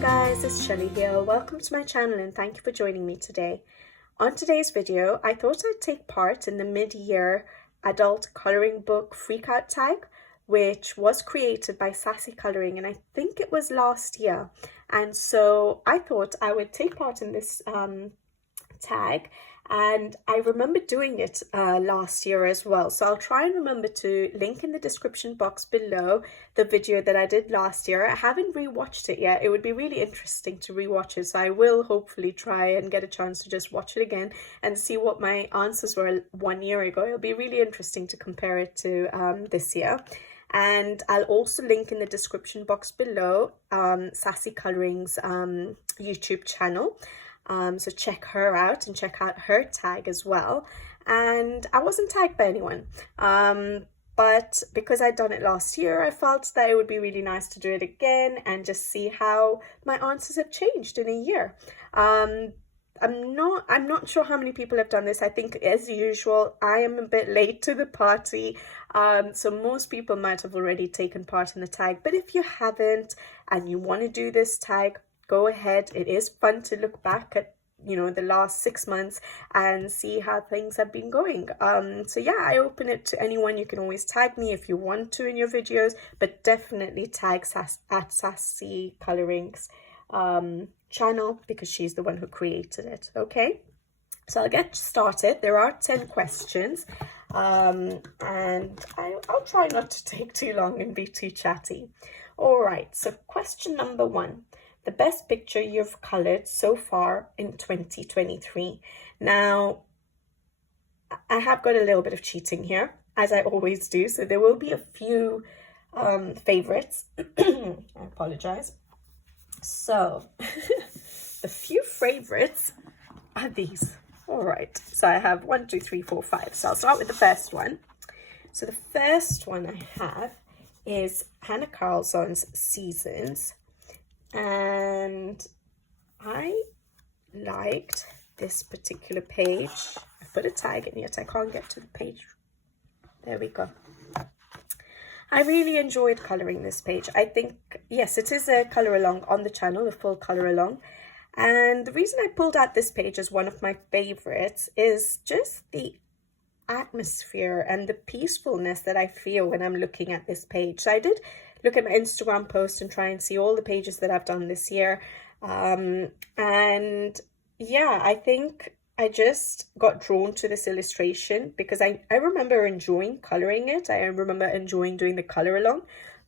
guys, it's Shelly here. Welcome to my channel and thank you for joining me today. On today's video, I thought I'd take part in the mid-year adult colouring book Freakout tag, which was created by Sassy Colouring, and I think it was last year. And so I thought I would take part in this tag, and I remember doing it last year as well. So I'll try and remember to link in the description box below the video that I did last year. I haven't rewatched it yet. It would be really interesting to rewatch it, so I will hopefully try and get a chance to just watch it again and see what my answers were 1 year ago. It'll be really interesting to compare it to this year. And I'll also link in the description box below Sassy Colouring's YouTube channel. So check her out and check out her tag as well. And I wasn't tagged by anyone, but because I'd done it last year, I felt that it would be really nice to do it again and just see how my answers have changed in a year. I'm not sure how many people have done this. I think, as usual, I am a bit late to the party, so most people might have already taken part in the tag. But if you haven't and you want to do this tag, go ahead. It is fun to look back at, you know, the last 6 months and see how things have been going. So yeah, I open it to anyone. You can always tag me if you want to in your videos, but definitely tag at Sassy Colouring's channel, because she's the one who created it. Okay, so I'll get started. There are 10 questions, and I'll try not to take too long and be too chatty. All right, so question number 1. The best picture you've coloured so far in 2023. Now, I have got a little bit of cheating here, as I always do, so there will be a few favourites. I apologise. So, the few favourites are these. All right, so I have 1, 2, 3, 4, 5. So I'll start with the first one. So the first one I have is Hannah Carlson's Seasons. And I liked this particular page. I put a tag in yet I can't get to the page. There we go. I really enjoyed colouring this page. I think, yes, it is a colour along on the channel, a full colour along. And the reason I pulled out this page as one of my favourites is just the atmosphere and the peacefulness that I feel when I'm looking at this page. So I did look at my Instagram post and try and see all the pages that I've done this year. And yeah, I think I just got drawn to this illustration because I remember enjoying colouring it. I remember enjoying doing the colour along.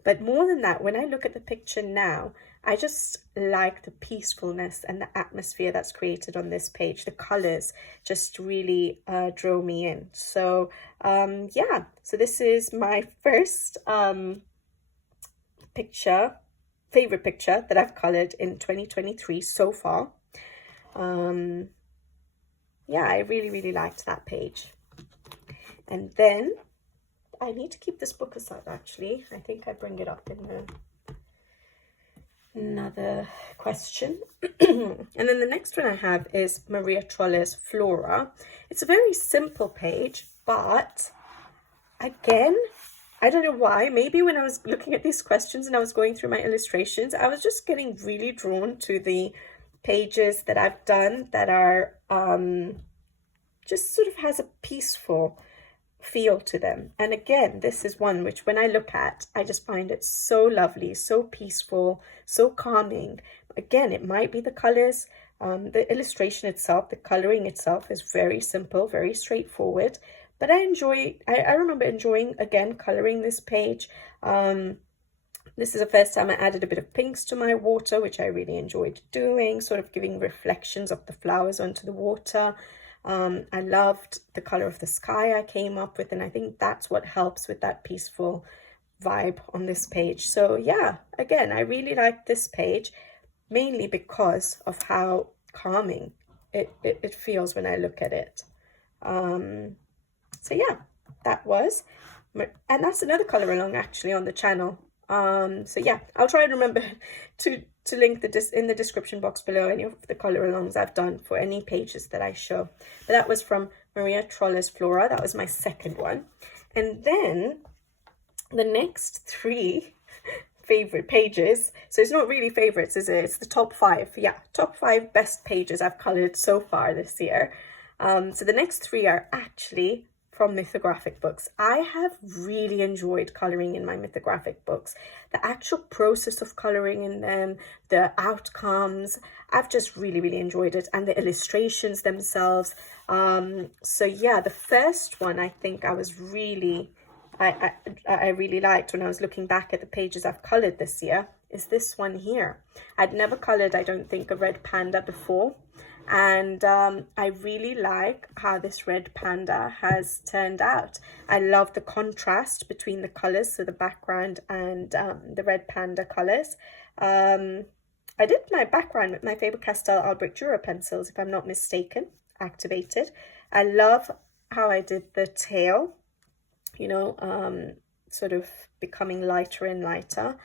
But more than that, when I look at the picture now, I just like the peacefulness and the atmosphere that's created on this page. The colours just really drew me in. So yeah, so this is my first favorite picture that I've coloured in 2023 so far. Yeah, I really liked that page. And then I need to keep this book aside, actually. I think I bring it up in another question. And then the next one I have is Maria Troller's Flora. It's a very simple page, but again, I don't know why. Maybe when I was looking at these questions and I was going through my illustrations, I was just getting really drawn to the pages that I've done that are just sort of has a peaceful feel to them. And again, this is one which when I look at, I just find it so lovely, so peaceful, so calming. Again, it might be the colors, the illustration itself, the coloring itself is very simple, very straightforward. But I remember enjoying, again, colouring this page. This is the first time I added a bit of pinks to my water, which I really enjoyed doing, sort of giving reflections of the flowers onto the water. I loved the colour of the sky I came up with, and I think that's what helps with that peaceful vibe on this page. So yeah, again, I really like this page, mainly because of how calming it feels when I look at it. So yeah, that was, and that's another colour along actually on the channel. So yeah, I'll try and remember to link in the description box below any of the colour alongs I've done for any pages that I show. But that was from Maria Troller's Flora. That was my second one. And then the next 3 favorite pages. So it's not really favorites, is it? It's the top 5. Yeah, top 5 best pages I've colored so far this year. So the next 3 are actually from mythographic books. I have really enjoyed coloring in my mythographic books. The actual process of coloring in them, the outcomes, I've just really enjoyed it, and the illustrations themselves. So yeah, the first one I think I was really, I really liked when I was looking back at the pages I've colored this year is this one here. I'd never colored, I don't think, a red panda before. And I really like how this red panda has turned out. I love the contrast between the colors, so the background and the red panda colors. I did my background with my Faber-Castell Albrecht Dürer pencils, if I'm not mistaken, activated. I love how I did the tail, you know, sort of becoming lighter and lighter.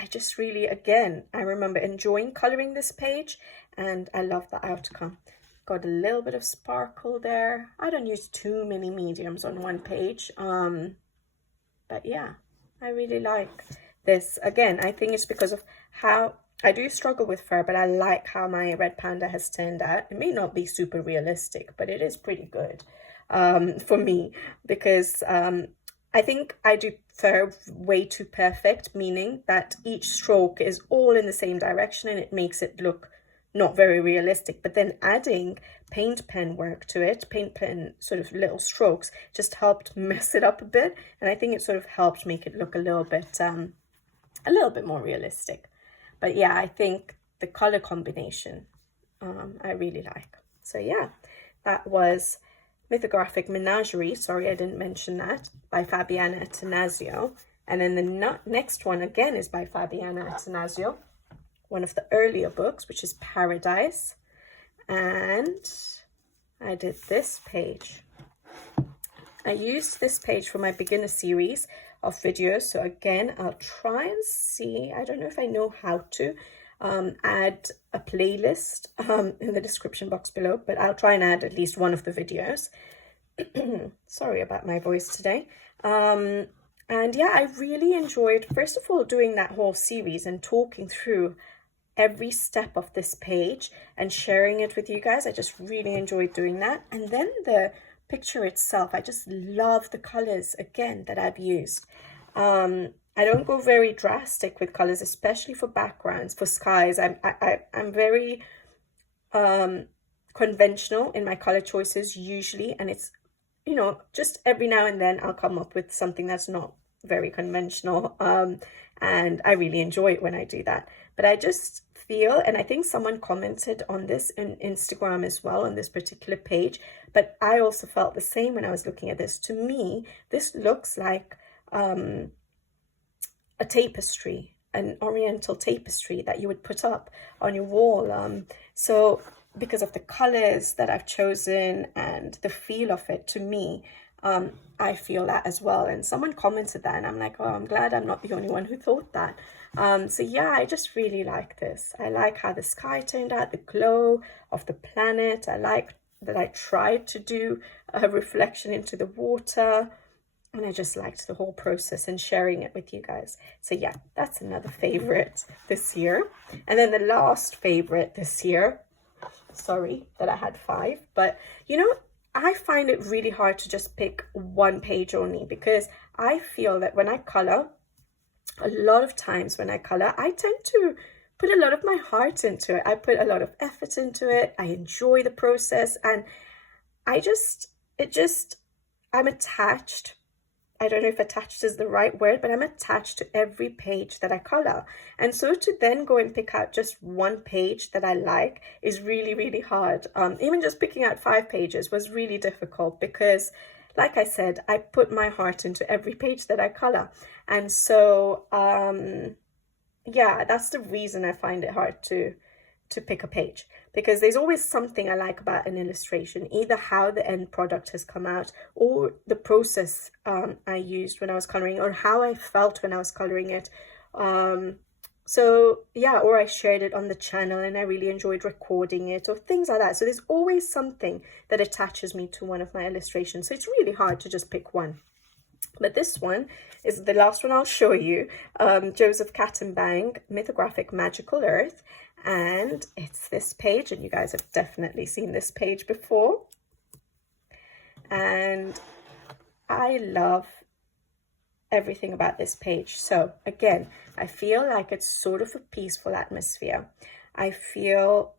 I just really, again, I remember enjoying coloring this page, and I love the outcome. Got a little bit of sparkle there. I don't use too many mediums on one page, but yeah, I really like this. Again, I think it's because of how I do struggle with fur, but I like how my red panda has turned out. It may not be super realistic, but it is pretty good for me, because I think I do fur way too perfect, meaning that each stroke is all in the same direction and it makes it look not very realistic. But then adding paint pen work to it, paint pen sort of little strokes, just helped mess it up a bit. And I think it sort of helped make it look a little bit more realistic. But yeah, I think the color combination I really like. So yeah, that was Mythographic Menagerie, sorry I didn't mention that, by Fabiana Attanasio. And then the next one again is by Fabiana Attanasio, one of the earlier books, which is Paradise. And I did this page. I used this page for my beginner series of videos. So again, I'll try and see, I don't know if I know how to add a playlist in the description box below, but I'll try and add at least one of the videos. Sorry about my voice today. And yeah, I really enjoyed, first of all, doing that whole series and talking through every step of this page and sharing it with you guys. I just really enjoyed doing that. And then the picture itself, I just love the colors again that I've used. I don't go very drastic with colors, especially for backgrounds, for skies. I'm very conventional in my color choices usually, and it's, you know, just every now and then I'll come up with something that's not very conventional, and I really enjoy it when I do that. But I just feel, and I think someone commented on this in Instagram as well on this particular page, but I also felt the same when I was looking at this. To me, this looks like a tapestry, an oriental tapestry that you would put up on your wall. So because of the colors that I've chosen and the feel of it, to me, I feel that as well. And someone commented that, and I'm like, oh, I'm glad I'm not the only one who thought that. So yeah, I just really like this. I like how the sky turned out, the glow of the planet. I like that I tried to do a reflection into the water. And I just liked the whole process and sharing it with you guys. So yeah, that's another favorite this year. And then the last favorite this year, sorry that I had 5, but you know, I find it really hard to just pick one page only, because I feel that when I color, a lot of times when I color, I tend to put a lot of my heart into it. I put a lot of effort into it. I enjoy the process, and I'm attached. I don't know if attached is the right word, but I'm attached to every page that I color. And so to then go and pick out just one page that I like is really hard. Even just picking out 5 pages was really difficult because, like I said, I put my heart into every page that I color. And so, yeah, that's the reason I find it hard to pick a page, because there's always something I like about an illustration, either how the end product has come out or the process I used when I was coloring, or how I felt when I was coloring it. So yeah, or I shared it on the channel and I really enjoyed recording it, or things like that. So there's always something that attaches me to one of my illustrations. So it's really hard to just pick one. But this one is the last one I'll show you. Joseph Kattenbang, Mythographic Magical Earth. And it's this page, and you guys have definitely seen this page before. And I love everything about this page. So again, I feel like it's sort of a peaceful atmosphere. I feel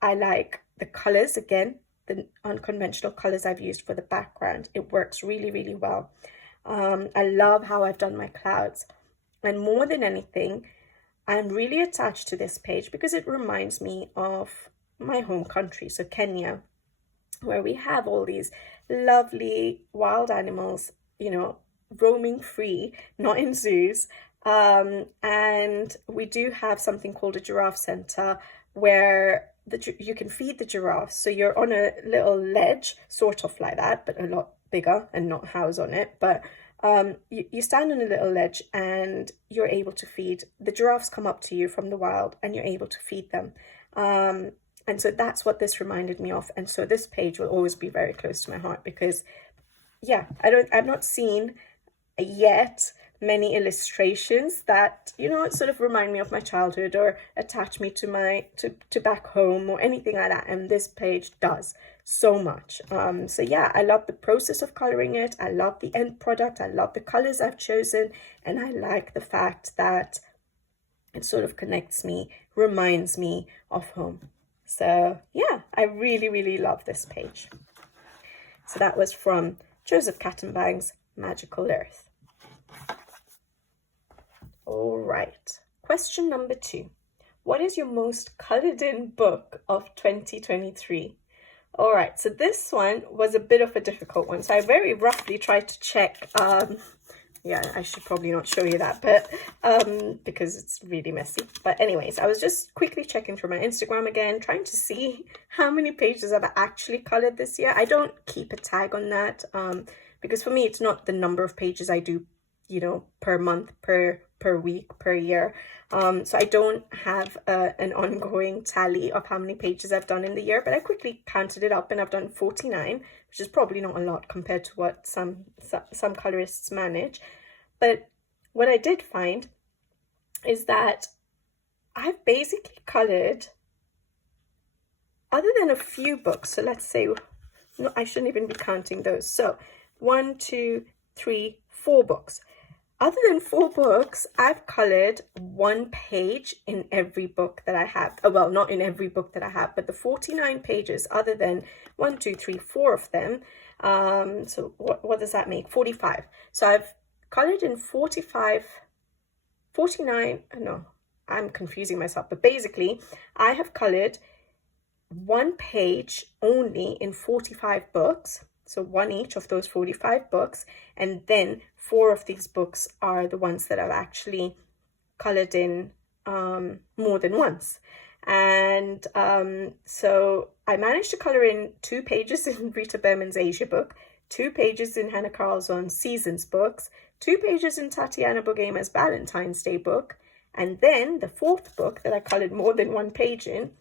I like the colors, again, the unconventional colors I've used for the background. It works really, really well. I love how I've done my clouds. And more than anything, I'm really attached to this page because it reminds me of my home country, so Kenya, where we have all these lovely wild animals, you know, roaming free, not in zoos. And we do have something called a giraffe center where you can feed the giraffes. So you're on a little ledge, sort of like that, but a lot bigger and not house on it. But you stand on a little ledge and you're able to feed. The giraffes come up to you from the wild and you're able to feed them. And so that's what this reminded me of. And so this page will always be very close to my heart because, yeah, I've not seen yet many illustrations that, you know, sort of remind me of my childhood or attach me to my to back home or anything like that, and this page does so much. So yeah, I love the process of coloring it, I love the end product, I love the colors I've chosen, and I like the fact that it sort of connects me, reminds me of home. So yeah, I really, really love this page. So that was from Joseph Kattenbang's Magical Earth. All right, question number 2. What is your most colored in book of 2023? All right, so this one was a bit of a difficult one. So I very roughly tried to check. Yeah, I should probably not show you that, but because it's really messy. But anyways, I was just quickly checking through my Instagram again, trying to see how many pages I've actually colored this year. I don't keep a tag on that because for me, it's not the number of pages I do, you know, per month, per week, per year. So I don't have an ongoing tally of how many pages I've done in the year, but I quickly counted it up and I've done 49, which is probably not a lot compared to what some colorists manage. But what I did find is that I've basically colored, other than a few books, so let's say, no, I shouldn't even be counting those. So 1, 2, 3, 4 books. Other than 4 books, I've colored 1 page in every book that I have. Oh, well, not in every book that I have, but the 49 pages, other than 1, 2, 3, 4 of them. So what does that make? 45. So I've colored in 49, no, I'm confusing myself. But basically, I have colored 1 page only in 45 books. So 1 each of those 45 books, and then 4 of these books are the ones that I've actually colored in more than once. And so I managed to color in 2 pages in Rita Berman's Asia book, 2 pages in Hannah Carlson's Seasons books, 2 pages in Tatiana Bogema's Valentine's Day book, and then the 4th book that I colored more than 1 page in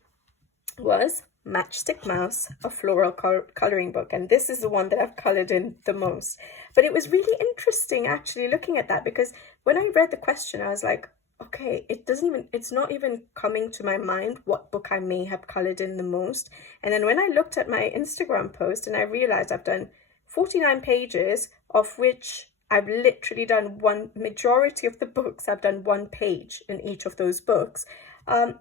was Matchstick Mouse, a floral coloring book, and this is the one that I've colored in the most. But it was really interesting actually looking at that, because when I read the question I was like, okay, it's not even coming to my mind what book I may have colored in the most. And then when I looked at my Instagram post and I realized I've done 49 pages, of which I've literally done majority of the books, I've done 1 page in each of those books.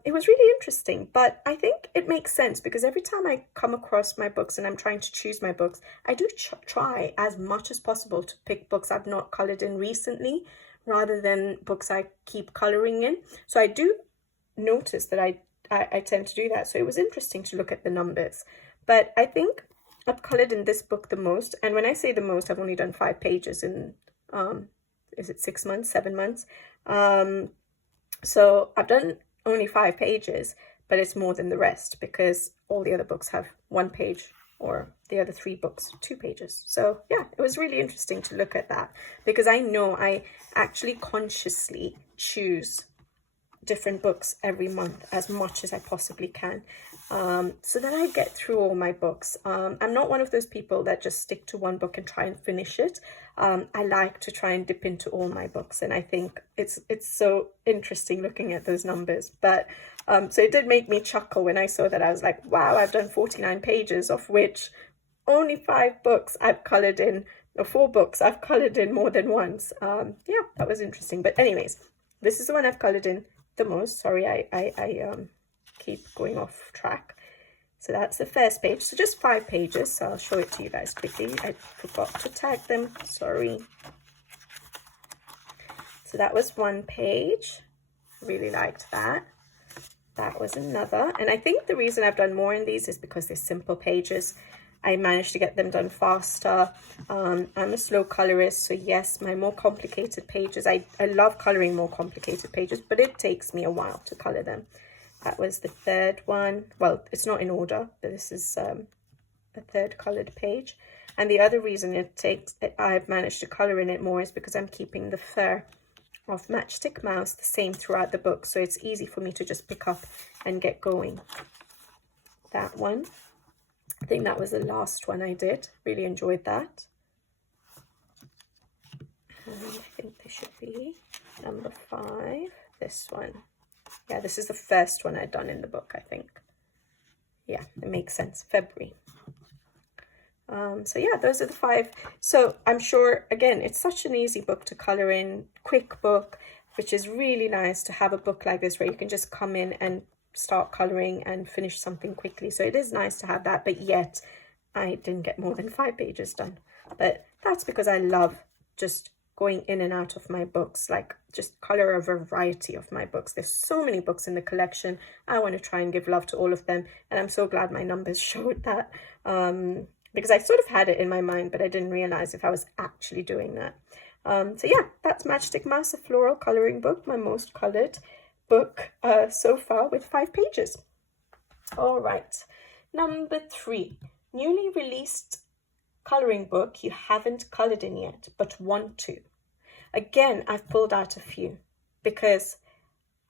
It was really interesting, but I think it makes sense because every time I come across my books and I'm trying to choose my books, I do try as much as possible to pick books I've not colored in recently rather than books I keep coloring in. So I do notice that I tend to do that. So it was interesting to look at the numbers, but I think I've colored in this book the most. And when I say the most, I've only done 5 pages in, is it 6 months, 7 months? So I've done only 5 pages, but it's more than the rest because all the other books have 1 page, or the other 3 books 2 pages. So yeah, it was really interesting to look at that because I know I actually consciously choose different books every month as much as I possibly can. so that I get through all my books. I'm not one of those people that just stick to one book and try and finish it. I like to try and dip into all my books, and I think it's so interesting looking at those numbers. But so it did make me chuckle when I saw that. I was like, wow, I've done 49 pages, of which only 5 books I've coloured in, or 4 books I've coloured in more than once. Yeah, that was interesting. But anyways, this is the one I've coloured in the most. Sorry, I keep going off track. So that's the first page. So just 5 pages. So I'll show it to you guys quickly. I forgot to tag them. Sorry. So that was 1 page. Really liked that. That was another. And I think the reason I've done more in these is because they're simple pages. I managed to get them done faster. I'm a slow colorist, so yes, my more complicated pages, I love coloring more complicated pages, but it takes me a while to color them. That was the 3rd one. Well, it's not in order, but this is the 3rd colored page. And the other reason I've managed to color in it more is because I'm keeping the fur of Matchstick Mouse the same throughout the book, so it's easy for me to just pick up and get going. That one, I think that was the last one I did. Really enjoyed that. And I think this should be number 5. This one. Yeah, this is the first one I'd done in the book, I think. Yeah, it makes sense. February. So yeah, those are the 5. So I'm sure, again, it's such an easy book to colour in, quick book, which is really nice to have a book like this where you can just come in and start colouring and finish something quickly. So it is nice to have that, but yet I didn't get more than 5 pages done. But that's because I love just going in and out of my books, like just colour a variety of my books. There's so many books in the collection. I want to try and give love to all of them, and I'm so glad my numbers showed that, because I sort of had it in my mind, but I didn't realise if I was actually doing that. So yeah, that's Matchstick Mouse, a floral colouring book, my most coloured book so far, with 5 pages. All right, number 3, newly released colouring book you haven't coloured in yet but want to. Again, I've pulled out a few because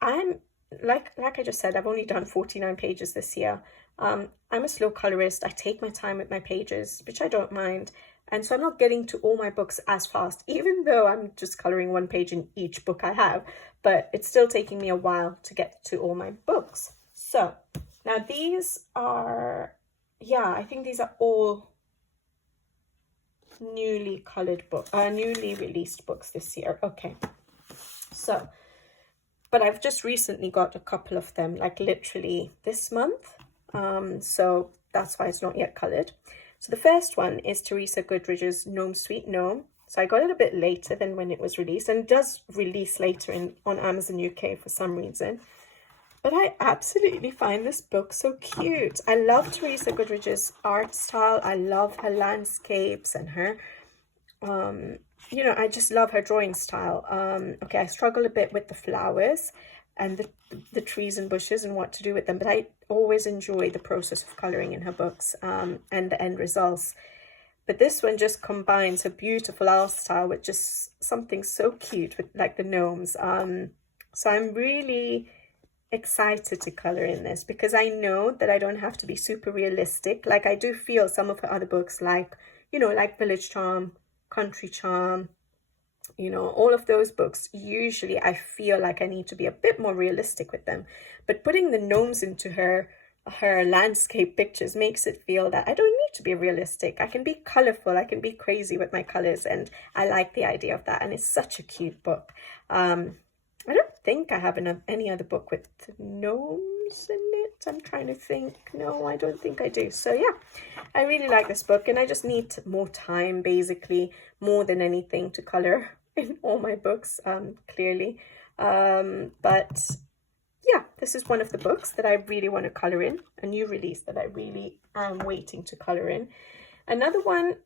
I'm like I just said, I've only done 49 pages this year. I'm a slow colorist. I take my time with my pages, which I don't mind, and so I'm not getting to all my books as fast, even though I'm just coloring 1 page in each book I have, but it's still taking me a while to get to all my books. So now these are, yeah, I think these are all newly colored newly released books this year. Okay, so, but I've just recently got a couple of them, like literally this month, so that's why it's not yet colored. So the first one is Teresa Goodridge's Gnome Sweet Gnome. So I got it a bit later than when it was released, and it does release later on Amazon UK for some reason. But I absolutely find this book so cute. I love Teresa Goodridge's art style. I love her landscapes and her, you know, I just love her drawing style. Okay, I struggle a bit with the flowers and the trees and bushes and what to do with them, but I always enjoy the process of colouring in her books and the end results. But this one just combines her beautiful art style with just something so cute with like the gnomes. So I'm really excited to colour in this because I know that I don't have to be super realistic. Like I do feel some of her other books, like, you know, like Village Charm, Country Charm, you know, all of those books, usually I feel like I need to be a bit more realistic with them. But putting the gnomes into her landscape pictures makes it feel that I don't need to be realistic. I can be colourful, I can be crazy with my colours, and I like the idea of that, and it's such a cute book. I don't think I have any other book with gnomes in it. I'm trying to think. No, I don't think I do. So yeah, I really like this book, and I just need more time, basically, more than anything, to colour in all my books, clearly. But yeah, this is one of the books that I really want to colour in, a new release that I really am waiting to colour in. Another one,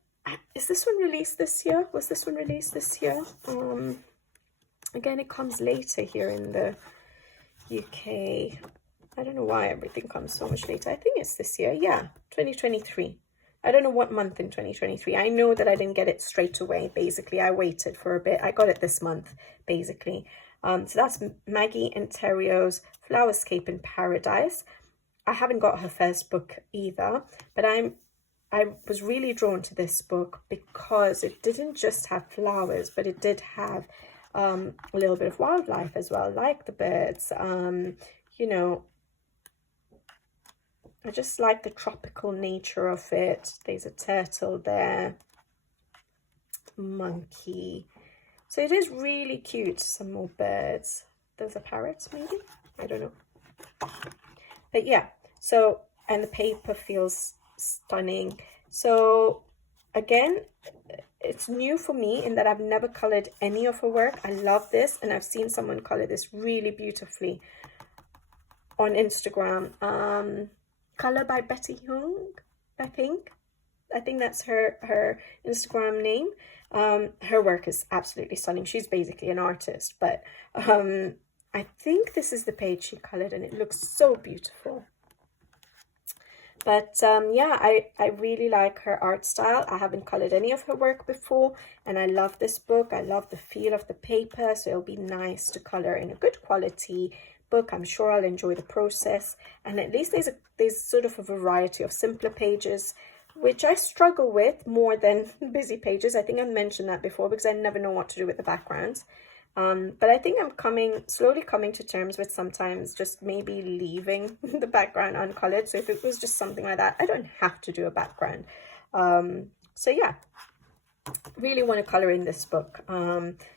is this one released this year? Was this one released this year? Again, it comes later here in the UK. I don't know why everything comes so much later. I think it's this year. Yeah, 2023. I don't know what month in 2023. I know that I didn't get it straight away. Basically, I waited for a bit. I got it this month, basically. So that's Maggie Ontario's Flowerscape in Paradise. I haven't got her first book either, but I was really drawn to this book because it didn't just have flowers, but it did have a little bit of wildlife as well, like the birds. You know, I just like the tropical nature of it. There's a turtle there, monkey. So it is really cute. Some more birds. Those are parrots, maybe? I don't know. But yeah, so, and the paper feels stunning. So again, it's new for me in that I've never colored any of her work. I love this, and I've seen someone color this really beautifully on Instagram. Color by Betty Young, I think that's her Instagram name. Her work is absolutely stunning. She's basically an artist, but I think this is the page she colored, and it looks so beautiful. But yeah, I really like her art style. I haven't colored any of her work before, and I love this book. I love the feel of the paper, so it'll be nice to color in a good quality book. I'm sure I'll enjoy the process, and at least there's sort of a variety of simpler pages, which I struggle with more than busy pages. I think I mentioned that before because I never know what to do with the backgrounds. But I think I'm slowly coming to terms with sometimes just maybe leaving the background uncolored. So if it was just something like that, I don't have to do a background. So yeah, really want to color in this book.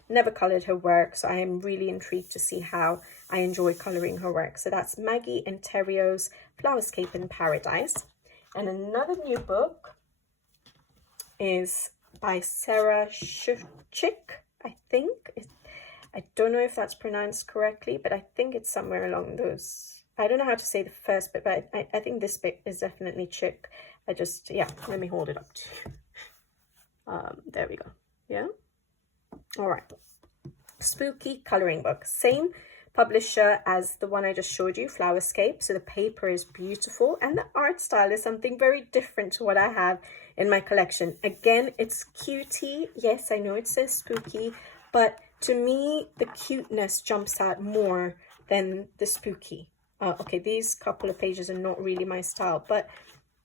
Never colored her work, so I am really intrigued to see how I enjoy coloring her work. So that's Maggie Ontario's Flowerscape in Paradise. And another new book is by Sarah Schuchik, I think. I don't know if that's pronounced correctly, but I think it's somewhere along those. I don't know how to say the first bit, but I think this bit is definitely chick. Yeah, let me hold it up to you. There we go. Yeah. All right. Spooky coloring book. Same publisher as the one I just showed you, Flowerscape. So the paper is beautiful, and the art style is something very different to what I have in my collection. Again, it's cutie. Yes, I know it says spooky, but to me, the cuteness jumps out more than the spooky. Okay, these couple of pages are not really my style, but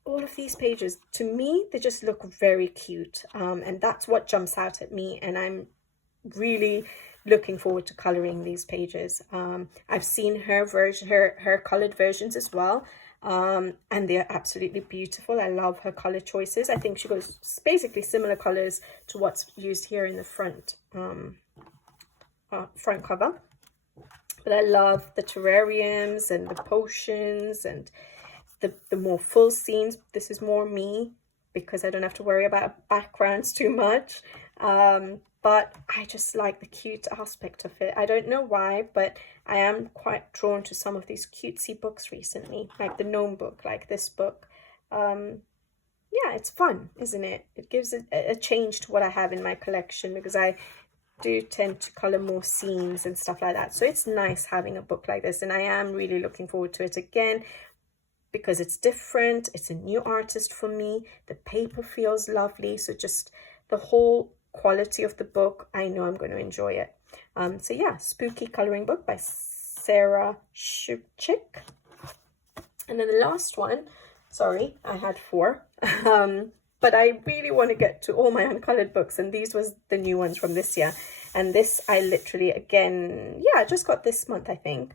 all of these pages, to me, they just look very cute. And that's what jumps out at me, and I'm really looking forward to coloring these pages. I've seen her version, her colored versions as well, and they're absolutely beautiful. I love her color choices. I think she goes basically similar colors to what's used here in the front cover. But I love the terrariums and the potions and the more full scenes. This is more me because I don't have to worry about backgrounds too much. But I just like the cute aspect of it. I don't know why, but I am quite drawn to some of these cutesy books recently, like the gnome book, like this book. Yeah, it's fun, isn't it? It gives a change to what I have in my collection, because I do tend to color more scenes and stuff like that. So it's nice having a book like this, and I am really looking forward to it again because it's different. It's a new artist for me. The paper feels lovely. So just the whole quality of the book, I know I'm going to enjoy it. So yeah, Spooky Coloring Book by Sarah Schuchik. And then the last one, sorry, I had 4. But I really want to get to all my uncolored books, and these was the new ones from this year. And this I literally, again, yeah, I just got this month, I think.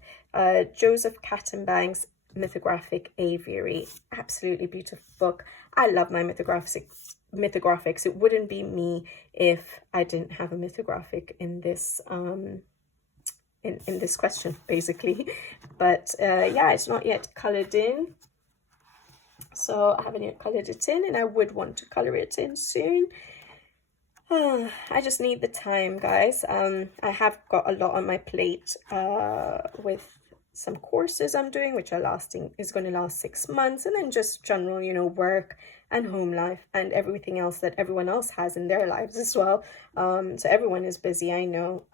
Joseph Kattenbang's Mythographic Aviary. Absolutely beautiful book. I love my mythographics. It wouldn't be me if I didn't have a mythographic in this in this question, basically. But yeah, it's not yet colored in. So I haven't yet colored it in, and I would want to color it in soon. I just need the time, guys. I have got a lot on my plate with some courses I'm doing, which is going to last 6 months, and then just general, you know, work and home life and everything else that everyone else has in their lives as well. So everyone is busy, I know.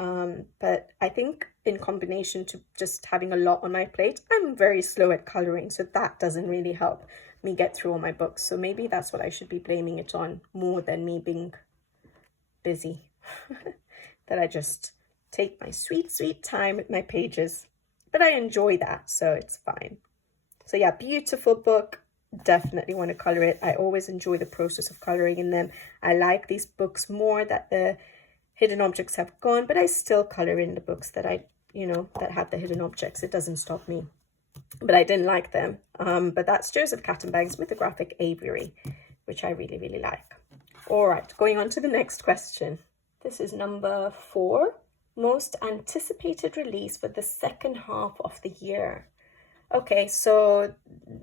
But I think in combination to just having a lot on my plate, I'm very slow at coloring, so that doesn't really help me get through all my books. So maybe that's what I should be blaming it on, more than me being busy. That I just take my sweet time with my pages, but I enjoy that, so it's fine. So yeah, beautiful book. Definitely want to color it. I always enjoy the process of coloring in them. I like these books more that the hidden objects have gone, but I still color in the books that that have the hidden objects. It doesn't stop me. But I didn't like them. But that's Joseph Kattenbang's Mythographic Aviary, which I really, really like. All right, going on to the next question. This is number 4. Most anticipated release for the second half of the year. Okay, so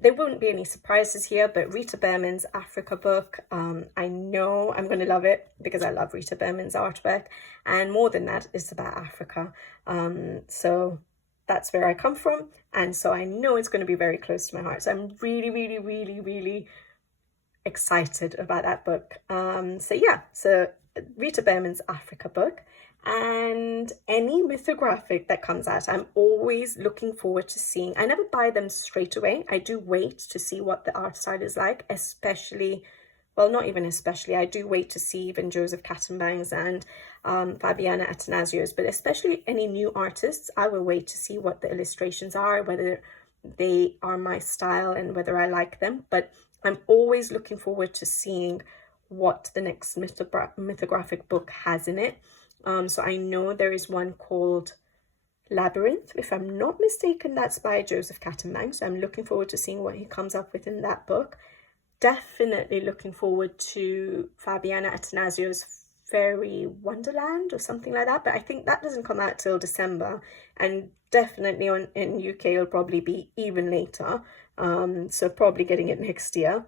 there won't be any surprises here, but Rita Behrman's Africa book, I know I'm going to love it because I love Rita Behrman's artwork, and more than that, it's about Africa. So that's where I come from, and so I know it's going to be very close to my heart. So I'm really, really, really, really excited about that book. So yeah, so Rita Behrman's Africa book. And any mythographic that comes out, I'm always looking forward to seeing. I never buy them straight away. I do wait to see what the art style is like, especially, well, not even especially, I do wait to see even Joseph Kattenbang's and Fabiana Attanasio's, but especially any new artists, I will wait to see what the illustrations are, whether they are my style and whether I like them. But I'm always looking forward to seeing what the next mythographic book has in it. So I know there is one called Labyrinth. If I'm not mistaken, that's by Joseph Kattenbang. So I'm looking forward to seeing what he comes up with in that book. Definitely looking forward to Fabiana Attanasio's Fairy Wonderland or something like that. But I think that doesn't come out till December. And definitely in UK, it'll probably be even later. So probably getting it next year.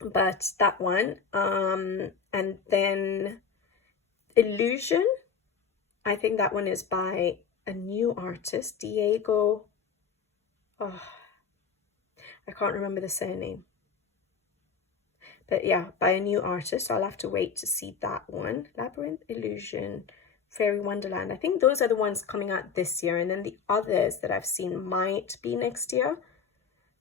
But that one. And then Illusion, I think that one is by a new artist, Diego. Oh, I can't remember the surname. But yeah, by a new artist. I'll have to wait to see that one. Labyrinth, Illusion, Fairy Wonderland. I think those are the ones coming out this year. And then the others that I've seen might be next year.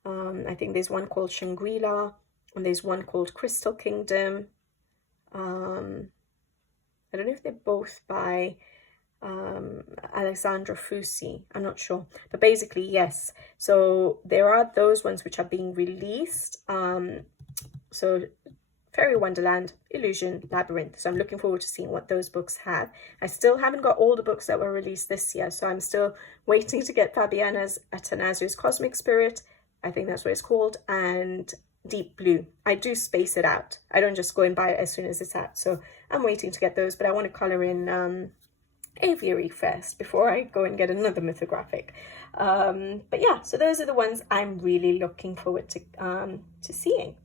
I think there's one called Shangri-La, and there's one called Crystal Kingdom. I don't know if they're both by Alexandra Fusi. I'm not sure. But basically, yes. So there are those ones which are being released. So Fairy Wonderland, Illusion, Labyrinth. So I'm looking forward to seeing what those books have. I still haven't got all the books that were released this year. So I'm still waiting to get Fabiana Attanasio's Cosmic Spirit. I think that's what it's called. And Deep Blue. I do space it out. I don't just go and buy it as soon as it's out. So I'm waiting to get those, but I want to color in Aviary first before I go and get another mythographic. But yeah, so those are the ones I'm really looking forward to seeing.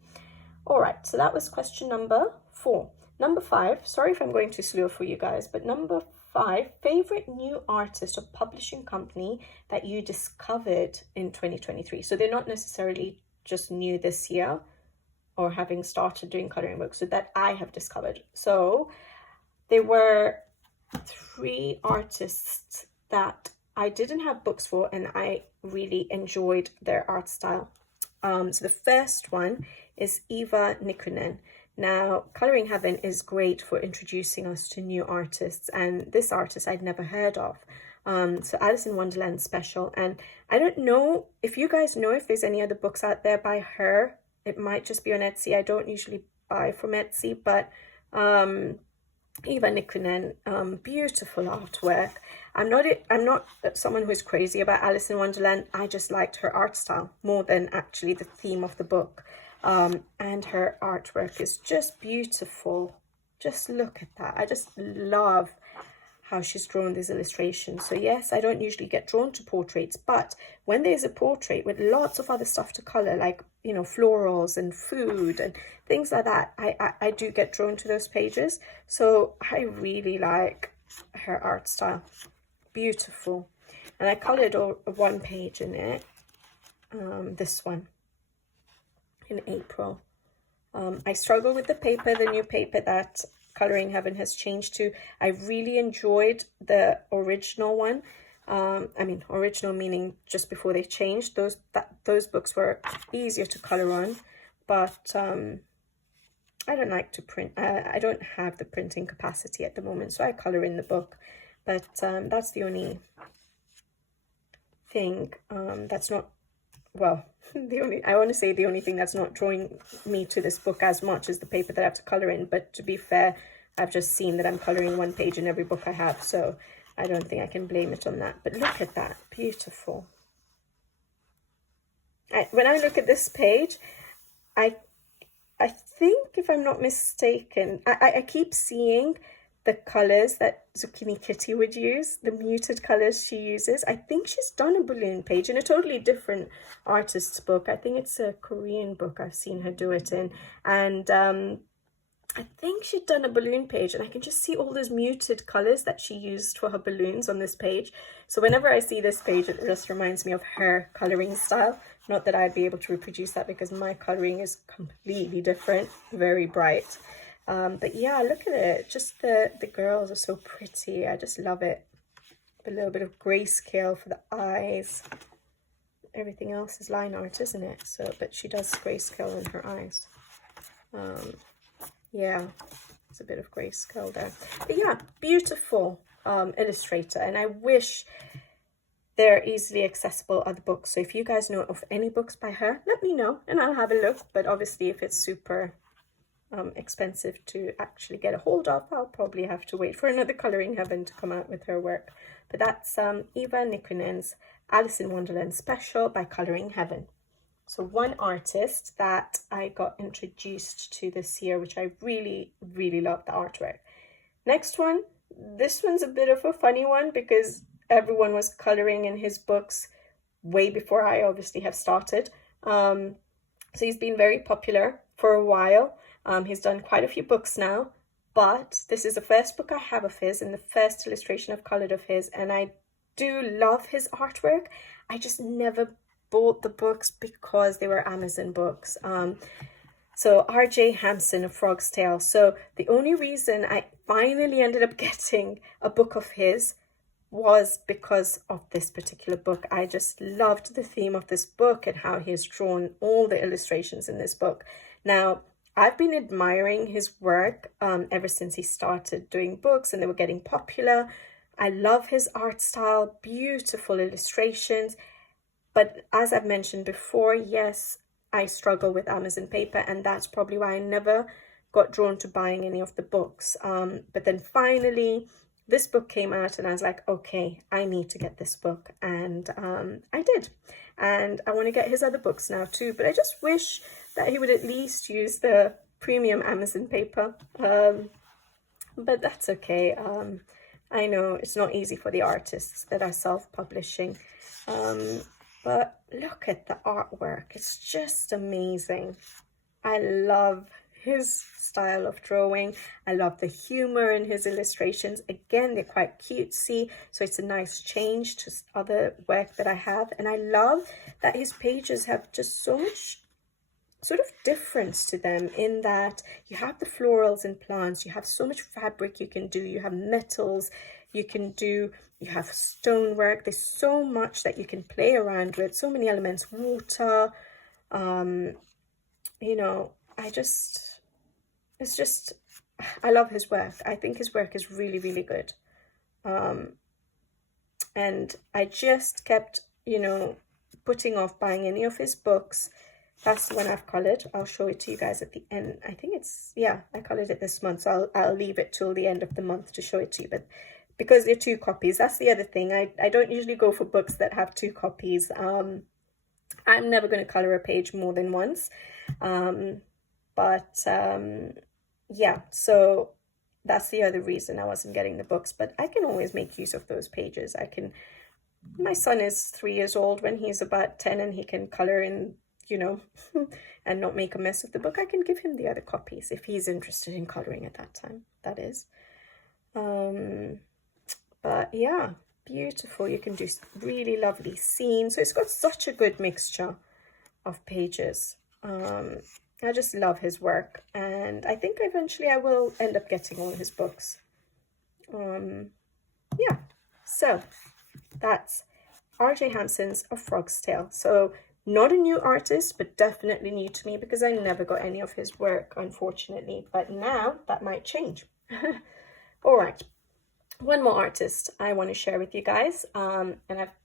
All right, so that was question number 4. Number 5, sorry if I'm going too slow for you guys, but number 5, favorite new artist or publishing company that you discovered in 2023. So they're not necessarily just new this year or having started doing coloring books, so that I have discovered. So there were 3 artists that I didn't have books for and I really enjoyed their art style. So the first one is Eva Nikkunen. Now, Coloring Heaven is great for introducing us to new artists, and this artist I'd never heard of. So Alice in Wonderland special, and I don't know if you guys know if there's any other books out there by her. It might just be on Etsy. I don't usually buy from Etsy, but Eva Nikkunen, beautiful artwork. I'm not someone who is crazy about Alice in Wonderland. I just liked her art style more than actually the theme of the book. And her artwork is just beautiful. Just look at that. I just love how she's drawn these illustrations. So yes, I don't usually get drawn to portraits, but when there's a portrait with lots of other stuff to color, like, you know, florals and food and things like that, I do get drawn to those pages. So I really like her art style. Beautiful. And I colored one page in it, this one, in April. I struggle with the paper, the new paper that Coloring Heaven has changed to. I really enjoyed the original one. I mean, original meaning just before they changed. Those books were easier to color on, but I don't like to print. I don't have the printing capacity at the moment, so I color in the book. But that's the only thing that's not well, I want to say the only thing that's not drawing me to this book as much is the paper that I have to colour in. But to be fair, I've just seen that I'm colouring one page in every book I have, so I don't think I can blame it on that. But look at that, beautiful. When I look at this page, I think, if I'm not mistaken, I keep seeing the colours that Zucchini Kitty would use, the muted colours she uses. I think she's done a balloon page in a totally different artist's book. I think it's a Korean book I've seen her do it in. And I think she'd done a balloon page, and I can just see all those muted colours that she used for her balloons on this page. So whenever I see this page, it just reminds me of her colouring style. Not that I'd be able to reproduce that because my colouring is completely different, very bright. But yeah, look at it. Just the girls are so pretty. I just love it. A little bit of grayscale for the eyes. Everything else is line art, isn't it? So, but she does grayscale in her eyes. Yeah, there's a bit of grayscale there. But yeah, beautiful illustrator. And I wish they're easily accessible other books. So if you guys know of any books by her, let me know and I'll have a look. But obviously if it's super expensive to actually get a hold of, I'll probably have to wait for another Colouring Heaven to come out with her work. But that's Eva Nikkonen's Alice in Wonderland Special by Colouring Heaven. So one artist that I got introduced to this year, which I really, really love the artwork. Next one, this one's a bit of a funny one because everyone was colouring in his books way before I obviously have started. So he's been very popular for a while. He's done quite a few books now, but this is the first book I have of his and the first illustration I've coloured of his, and I do love his artwork. I just never bought the books because they were Amazon books. So R.J. Hampson of Frog's Tale. So the only reason I finally ended up getting a book of his was because of this particular book. I just loved the theme of this book and how he has drawn all the illustrations in this book. Now, I've been admiring his work ever since he started doing books and they were getting popular. I love his art style, beautiful illustrations. But as I've mentioned before, yes, I struggle with Amazon paper, and that's probably why I never got drawn to buying any of the books. But then finally, this book came out and I was like, okay, I need to get this book. And I did. And I want to get his other books now too. But I just wish that he would at least use the premium Amazon paper. But that's okay. I know it's not easy for the artists that are self-publishing. But look at the artwork. It's just amazing. I love his style of drawing. I love the humor in his illustrations. Again, they're quite cutesy, so it's a nice change to other work that I have. And I love that his pages have just so much sort of difference to them in that you have the florals and plants, you have so much fabric you can do, you have metals you can do, you have stonework. There's so much that you can play around with, so many elements, water, you know, I love his work. I think his work is really, really good. And I just kept, you know, putting off buying any of his books. That's the one I've coloured. I'll show it to you guys at the end. I think it's, yeah, I coloured it this month, so I'll leave it till the end of the month to show it to you. But because they're 2 copies, that's the other thing. I don't usually go for books that have 2 copies. I'm never going to colour a page more than once. Yeah, so that's the other reason I wasn't getting the books. But I can always make use of those pages. My son is 3 years old. When he's about 10 and he can colour in, you know, and not make a mess of the book, I can give him the other copies if he's interested in colouring at that time, that is. But yeah, beautiful. You can do really lovely scenes. So it's got such a good mixture of pages. I just love his work, and I think eventually I will end up getting all his books. Yeah, so that's R.J. Hampson's A Frog's Tale. So not a new artist, but definitely new to me because I never got any of his work, unfortunately. But now that might change. All right. One more artist I want to share with you guys, and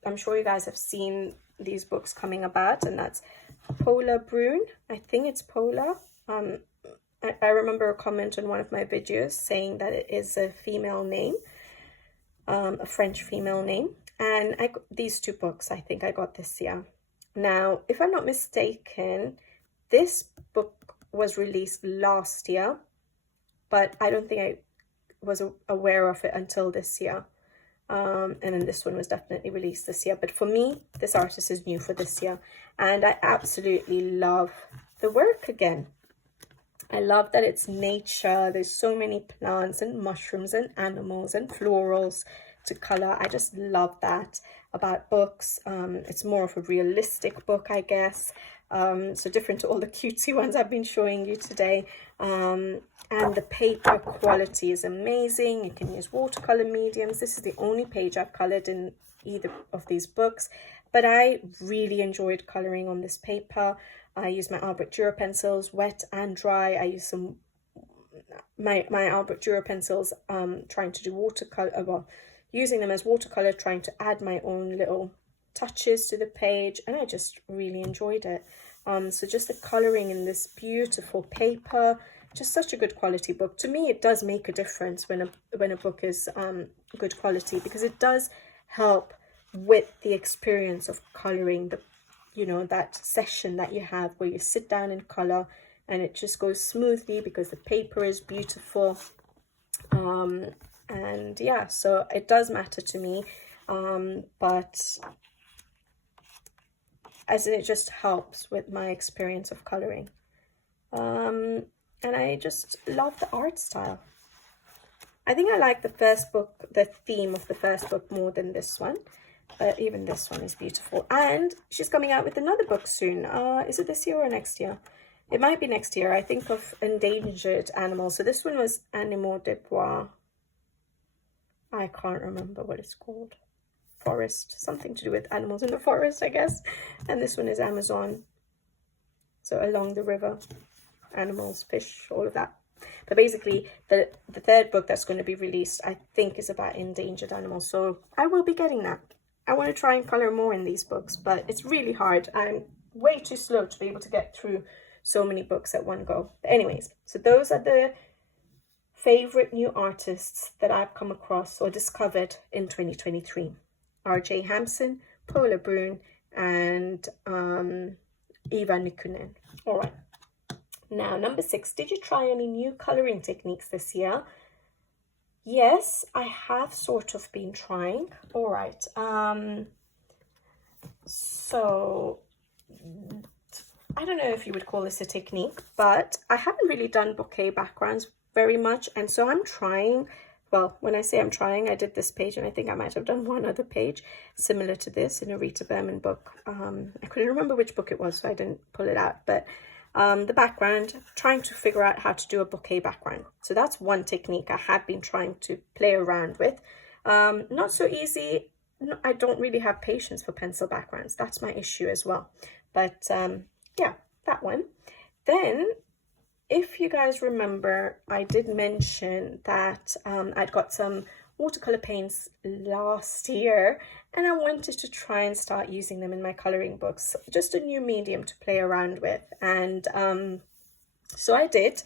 I'm sure you guys have seen these books coming about, and that's Polar Brune. I think it's Polar. I remember a comment on one of my videos saying that it is a female name, a French female name. And these two books I think I got this year. Now, if I'm not mistaken, this book was released last year, but I don't think I was aware of it until this year. And then this one was definitely released this year. But for me, this artist is new for this year. And I absolutely love the work again. I love that it's nature. There's so many plants and mushrooms and animals and florals to color. I just love that about books. It's more of a realistic book, I guess. So different to all the cutesy ones I've been showing you today. And the paper quality is amazing. You can use watercolor mediums. This is the only page I've colored in either of these books, but I really enjoyed coloring on this paper. I use my Albert Dürer pencils, wet and dry. I use some my Albert Dürer pencils, trying to do watercolor, well, using them as watercolor, trying to add my own little touches to the page, and I just really enjoyed it. So just the coloring in this beautiful paper, just such a good quality book. To me, it does make a difference when a book is good quality, because it does help with the experience of coloring, the that session that you have where you sit down and color and it just goes smoothly because the paper is beautiful. And yeah, so it does matter to me, but as in it just helps with my experience of coloring. And I just love the art style. I think I like the first book, the theme of the first book, more than this one. But even this one is beautiful. And she's coming out with another book soon. Is it this year or next year? It might be next year. I think of endangered animals. So this one was Animaux de Bois. I can't remember what it's called. Forest. Something to do with animals in the forest, I guess. And this one is Amazon. So along the river. Animals, fish, all of that. But basically, the third book that's going to be released, I think, is about endangered animals. So I will be getting that. I want to try and color more in these books, but it's really hard. I'm way too slow to be able to get through so many books at one go. But anyways, so those are the favorite new artists that I've come across or discovered in 2023. R.J. Hampson, Polar Brune, and Eva Nikkunen. All right. Now, number 6, did you try any new coloring techniques this year? Yes, I have sort of been trying. All right. So I don't know if you would call this a technique, but I haven't really done bouquet backgrounds very much. And so I'm trying, well, when I say I'm trying, I did this page and I think I might have done one other page similar to this in a Rita Berman book. I couldn't remember which book it was, so I didn't pull it out. But the background, trying to figure out how to do a bouquet background. So that's one technique I had been trying to play around with. Not so easy. No, I don't really have patience for pencil backgrounds. That's my issue as well. But yeah, that one. Then, if you guys remember, I did mention that I'd got some watercolor paints last year and I wanted to try and start using them in my coloring books, just a new medium to play around with. And so I did.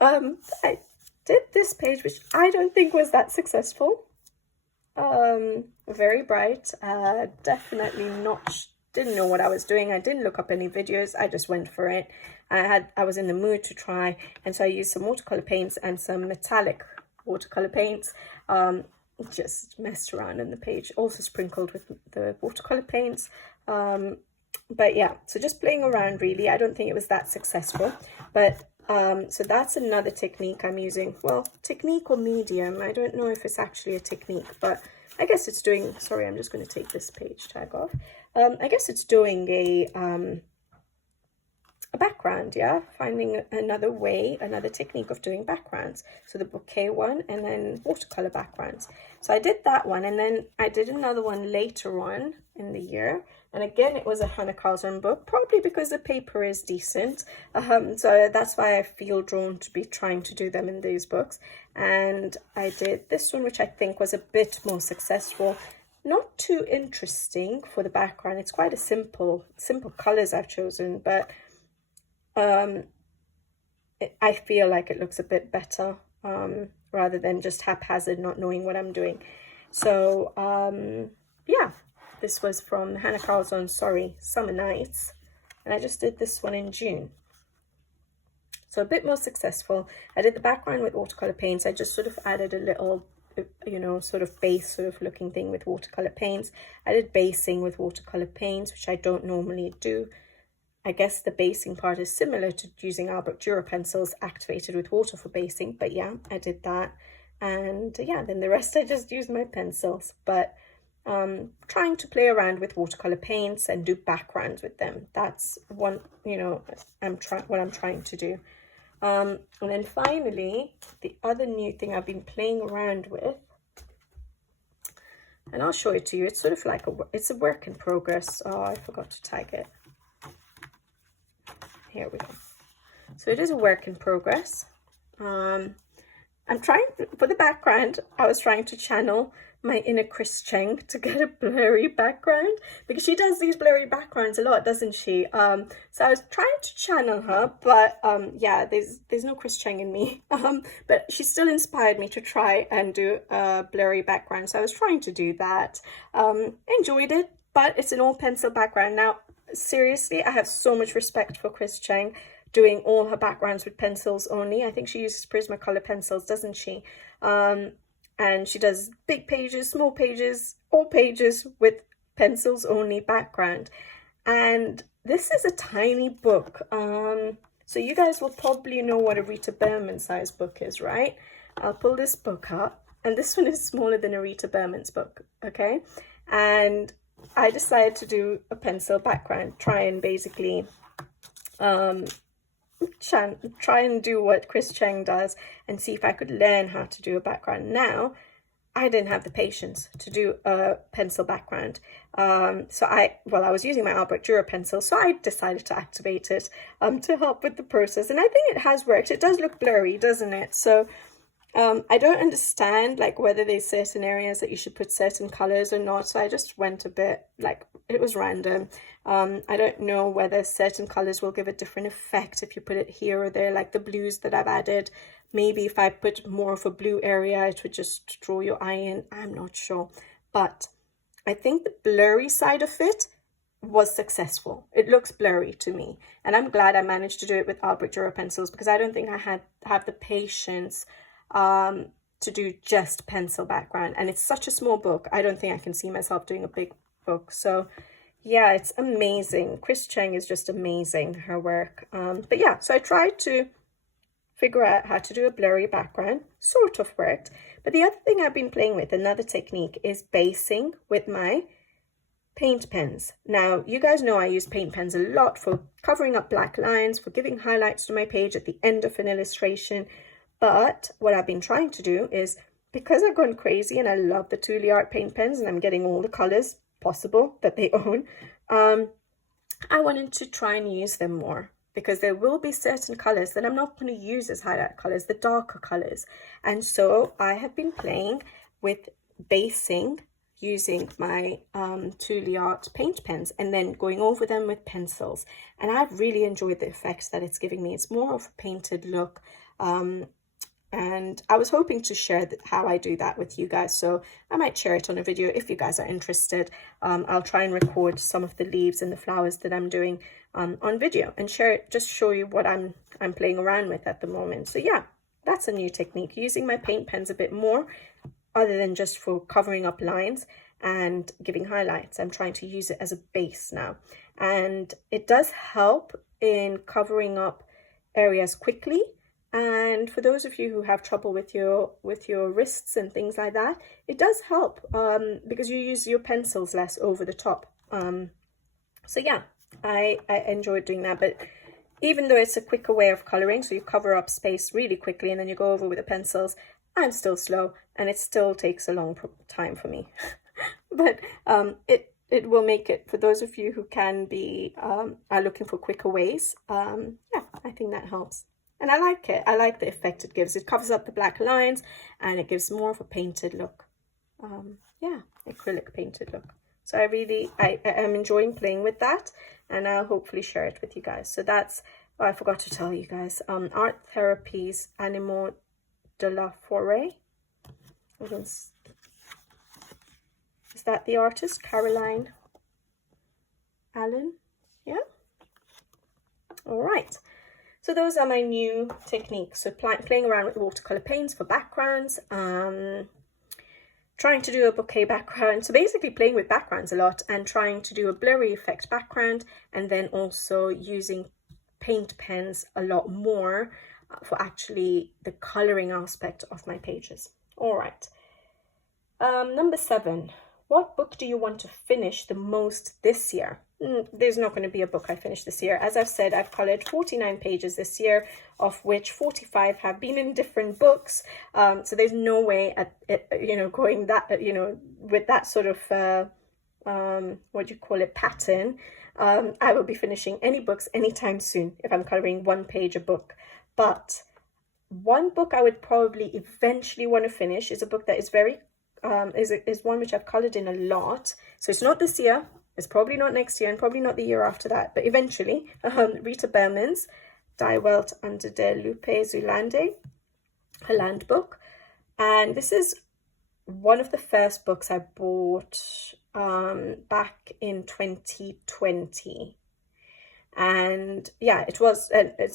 I did this page, which I don't think was that successful. Very bright, definitely not, didn't know what I was doing. I didn't look up any videos, I just went for it. I was in the mood to try, and so I used some watercolor paints and some metallic watercolor paints. Just messed around in the page, also sprinkled with the watercolor paints. But yeah, so just playing around really. I don't think it was that successful, but so that's another technique I'm using. Well, technique or medium, I don't know if it's actually a technique, but I guess it's doing, sorry, I'm just going to take this page tag off. I guess it's doing a background, yeah, finding another way, another technique of doing backgrounds. So the bouquet one and then watercolor backgrounds. So I did that one, and then I did another one later on in the year, and again it was a Hannah Carlson book, probably because the paper is decent. So that's why I feel drawn to be trying to do them in these books. And I did this one, which I think was a bit more successful. not too interesting for the background. It's quite a simple colors I've chosen, but I feel like it looks a bit better rather than just haphazard, not knowing what I'm doing. So yeah, this was from Hannah Carlson, sorry, Summer Nights, and I just did this one in June. So a bit more successful. I did the background with watercolor paints. I just sort of added a little, you know, sort of base sort of looking thing with watercolor paints. I did basing with watercolor paints, which I don't normally do. I guess the basing part is similar to using Albert Dürer pencils activated with water for basing, but yeah, I did that. And yeah, then the rest I just used my pencils, but trying to play around with watercolor paints and do backgrounds with them. That's one, you know, what I'm trying to do. And then finally, the other new thing I've been playing around with, and I'll show it to you. It's sort of like it's a work in progress. Oh, I forgot to tag it. Here we go. So it is a work in progress. I'm trying, for the background, I was trying to channel my inner Chris Cheng to get a blurry background, because she does these blurry backgrounds a lot, doesn't she? So I was trying to channel her, but yeah, there's no Chris Cheng in me. But she still inspired me to try and do a blurry background. So I was trying to do that. Enjoyed it, but it's an all pencil background. Now, seriously, I have so much respect for Chris Cheng, doing all her backgrounds with pencils only. I think she uses Prismacolor pencils, doesn't she? And she does big pages, small pages, all pages with pencils only background. And this is a tiny book. So you guys will probably know what a Rita Berman size book is, right? I'll pull this book up, and this one is smaller than a Rita Berman's book, okay? And I decided to do a pencil background, try and basically try and do what Chris Cheng does and see if I could learn how to do a background. Now, I didn't have the patience to do a pencil background. So I was using my Albert Dürer pencil, so I decided to activate it to help with the process. And I think it has worked. It does look blurry, doesn't it? So I don't understand like whether there's certain areas that you should put certain colors or not. So I just went a bit like, it was random. I don't know whether certain colors will give a different effect if you put it here or there, like the blues that I've added. Maybe if I put more of a blue area, it would just draw your eye in. I'm not sure. But I think the blurry side of it was successful. It looks blurry to me. And I'm glad I managed to do it with Albert Dürer pencils, because I don't think I have the patience to do just pencil background. And it's such a small book. I don't think I can see myself doing a big book. So yeah, it's amazing. Chris Cheng is just amazing, her work. But yeah, so I tried to figure out how to do a blurry background. Sort of worked. But the other thing I've been playing with, another technique, is basing with my paint pens. Now, you guys know I use paint pens a lot for covering up black lines, for giving highlights to my page at the end of an illustration. But what I've been trying to do is, because I've gone crazy and I love the Thule Art paint pens and I'm getting all the colors possible that they own, I wanted to try and use them more, because there will be certain colors that I'm not going to use as highlight colors, the darker colors. And so I have been playing with basing using my Thule Art paint pens and then going over them with pencils. And I've really enjoyed the effects that it's giving me. It's more of a painted look. And I was hoping to share how I do that with you guys, so I might share it on a video if you guys are interested. I'll try and record some of the leaves and the flowers that I'm doing on video and share it, just show you what I'm playing around with at the moment. So yeah, that's a new technique, using my paint pens a bit more, other than just for covering up lines and giving highlights. I'm trying to use it as a base now, and it does help in covering up areas quickly. And for those of you who have trouble with your wrists and things like that, it does help because you use your pencils less over the top. So yeah, I enjoyed doing that. But even though it's a quicker way of coloring, so you cover up space really quickly and then you go over with the pencils, I'm still slow and it still takes a long time for me. But it will make it, for those of you who can be are looking for quicker ways. Yeah, I think that helps. And I like it. I like the effect it gives. It covers up the black lines and it gives more of a painted look. Yeah, acrylic painted look. So I am enjoying playing with that, and I'll hopefully share it with you guys. So that's, oh, I forgot to tell you guys, Art Therapy's Animaux de la Forêt. Is that the artist? Caroline Allen? Yeah? All right. So those are my new techniques. So playing around with watercolor paints for backgrounds, trying to do a bouquet background. So basically playing with backgrounds a lot and trying to do a blurry effect background, and then also using paint pens a lot more for actually the coloring aspect of my pages. All right. Number 7, what book do you want to finish the most this year? There's not going to be a book I finish this year. As I've said, I've colored 49 pages this year, of which 45 have been in different books. So there's no way at going that, with that sort of, what do you call it, pattern. I will be finishing any books anytime soon if I'm coloring 1 page a book. But one book I would probably eventually want to finish is a book that is very, is one which I've colored in a lot. So it's not this year. It's probably not next year, and probably not the year after that, but eventually, Rita Berman's Die Welt unter der Lupe Zulande, her land book. And this is one of the first books I bought back in 2020. And yeah, it's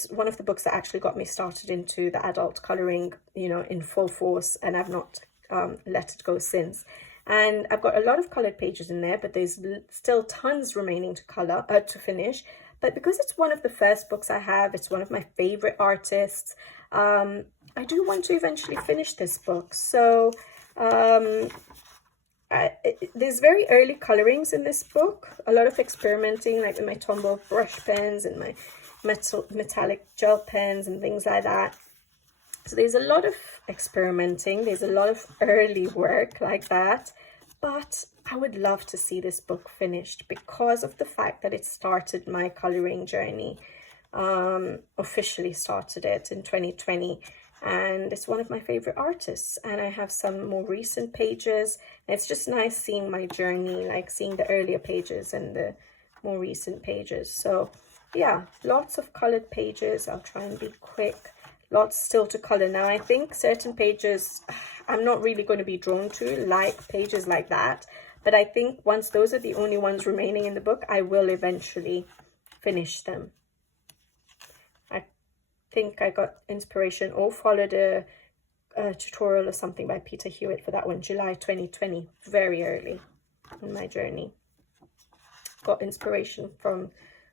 one of the books that actually got me started into the adult coloring, in full force, and I've not let it go since. And I've got a lot of colored pages in there, but there's still tons remaining to finish. But because it's one of the first books I have, it's one of my favorite artists, I do want to eventually finish this book. So there's very early colorings in this book, a lot of experimenting, like with my Tombow brush pens and my metallic gel pens and things like that. So there's a lot of experimenting, there's a lot of early work like that, but I would love to see this book finished because of the fact that it started my coloring journey, officially started it in 2020, and it's one of my favorite artists, and I have some more recent pages. It's just nice seeing my journey, like seeing the earlier pages and the more recent pages. So yeah, lots of colored pages. I'll try and be quick. Lots still to color. Now I think certain pages I'm not really going to be drawn to, like pages like that, but I think once those are the only ones remaining in the book, I will eventually finish them. I think I got inspiration or followed a tutorial or something by Peter Hewitt for that one, July 2020, very early in my journey. Got inspiration from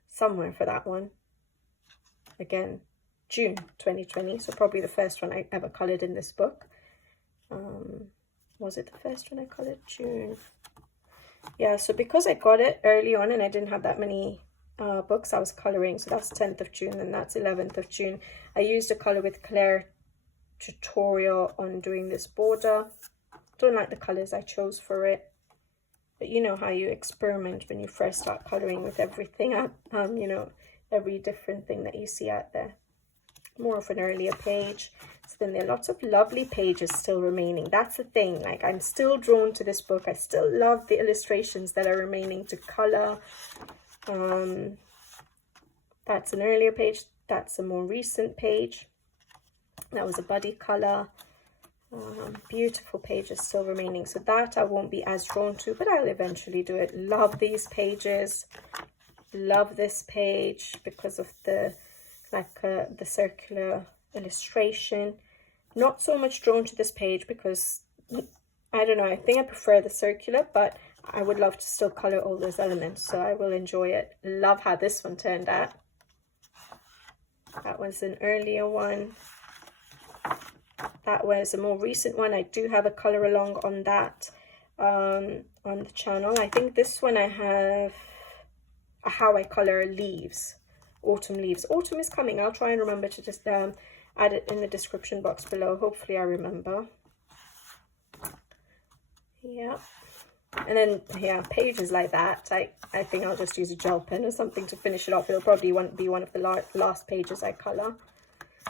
somewhere for that one. Again, June 2020, so probably the first one I ever colored in this book. Was it the first one I colored? June. Yeah, so because I got it early on and I didn't have that many books I was coloring, so that's 10th of June and that's 11th of June. I used a color with Claire tutorial on doing this border. Don't like the colors I chose for it, but you know how you experiment when you first start coloring with everything, every different thing that you see out there. More of an earlier page. So then there are lots of lovely pages still remaining. That's the thing, like I'm still drawn to this book. I still love the illustrations that are remaining to color. That's an earlier page. That's a more recent page. That was a buddy color. Beautiful pages still remaining. So that I won't be as drawn to, but I'll eventually do it. Love these pages. Love this page because of the circular illustration. Not so much drawn to this page because I don't know, I think I prefer the circular, but I would love to still color all those elements, so I will enjoy it. Love how this one turned out. That was an earlier one. That was a more recent one. I do have a color along on that on the channel. I think this one I have how I color leaves. Autumn leaves. Autumn is coming. I'll try and remember to just add it in the description box below. Hopefully I remember. Yeah. And then, yeah, pages like that, I think I'll just use a gel pen or something to finish it off. It'll probably be one of the last pages I color.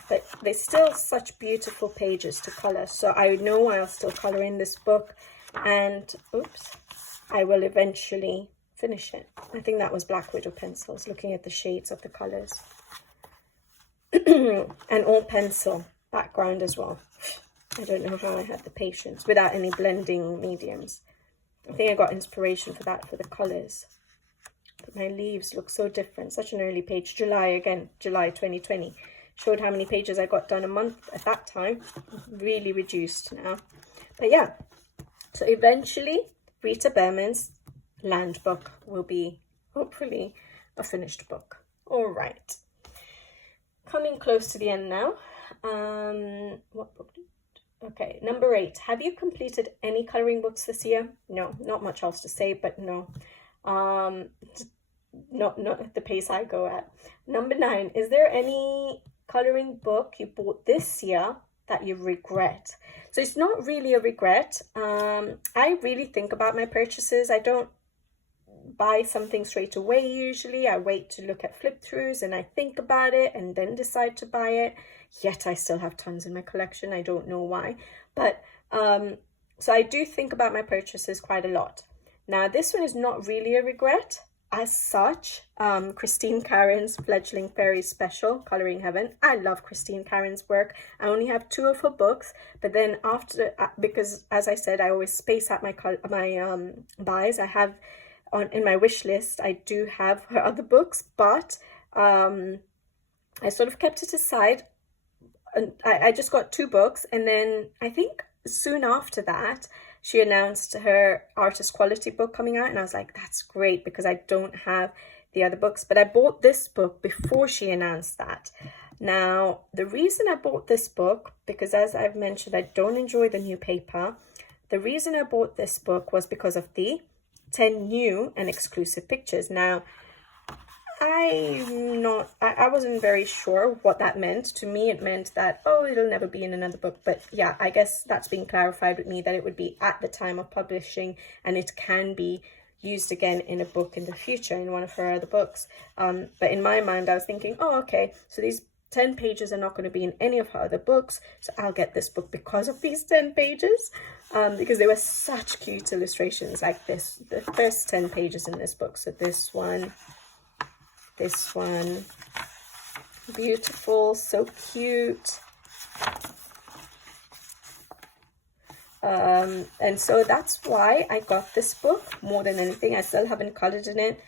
But there's still such beautiful pages to color. So I know I'll still color in this book. and oops, I will eventually finish it. I think that was Black Widow pencils, looking at the shades of the colors. And all pencil background as well. I don't know how I had the patience without any blending mediums. I think I got inspiration for that, for the colors. But my leaves look so different. Such an early page. July again, July 2020. Showed how many pages I got done a month at that time. Really reduced now. But yeah, so eventually Rita Berman's Land book will be hopefully a finished book. All right. Coming close to the end now. What book? Okay, number 8. Have you completed any coloring books this year? No, not much else to say, but no. Not at the pace I go at. Number 9. Is there any coloring book you bought this year that you regret? So it's not really a regret. I really think about my purchases. I don't buy something straight away usually. I wait to look at flip throughs and I think about it and then decide to buy it. Yet I still have tons in my collection. I don't know why. But so I do think about my purchases quite a lot. Now this one is not really a regret as such. Christine Karen's Fledgling Fairies Special, Coloring Heaven. I love Christine Karen's work. I only have 2 of her books, but then after, because as I said, I always space out my buys. I have in my wish list, I do have her other books, but I sort of kept it aside. And I just got 2 books, and then I think soon after that she announced her artist quality book coming out, and I was like, that's great, because I don't have the other books. But I bought this book before she announced that. Now the reason I bought this book, because as I've mentioned, I don't enjoy the new paper. The reason I bought this book was because of the 10 new and exclusive pictures. Now I wasn't very sure what that meant. To me it meant that, oh, it'll never be in another book. But yeah, I guess that's been clarified with me, that it would be at the time of publishing, and it can be used again in a book in the future, in one of her other books. But in my mind I was thinking, oh, okay, so these 10 pages are not going to be in any of her other books, so I'll get this book because of these 10 pages, because there were such cute illustrations like this, the first 10 pages in this book. So this one, beautiful, so cute. And so that's why I got this book more than anything. I still haven't colored in it.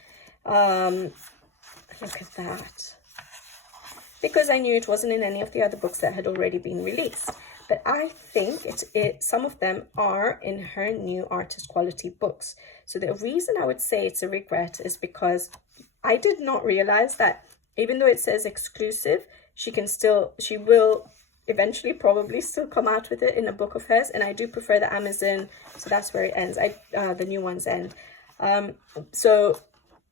Look at that. Because I knew it wasn't in any of the other books that had already been released. But I think some of them are in her new artist quality books. So the reason I would say it's a regret is because I did not realize that even though it says exclusive, she will eventually probably still come out with it in a book of hers. And I do prefer the Amazon, so that's where it ends. The new ones end. So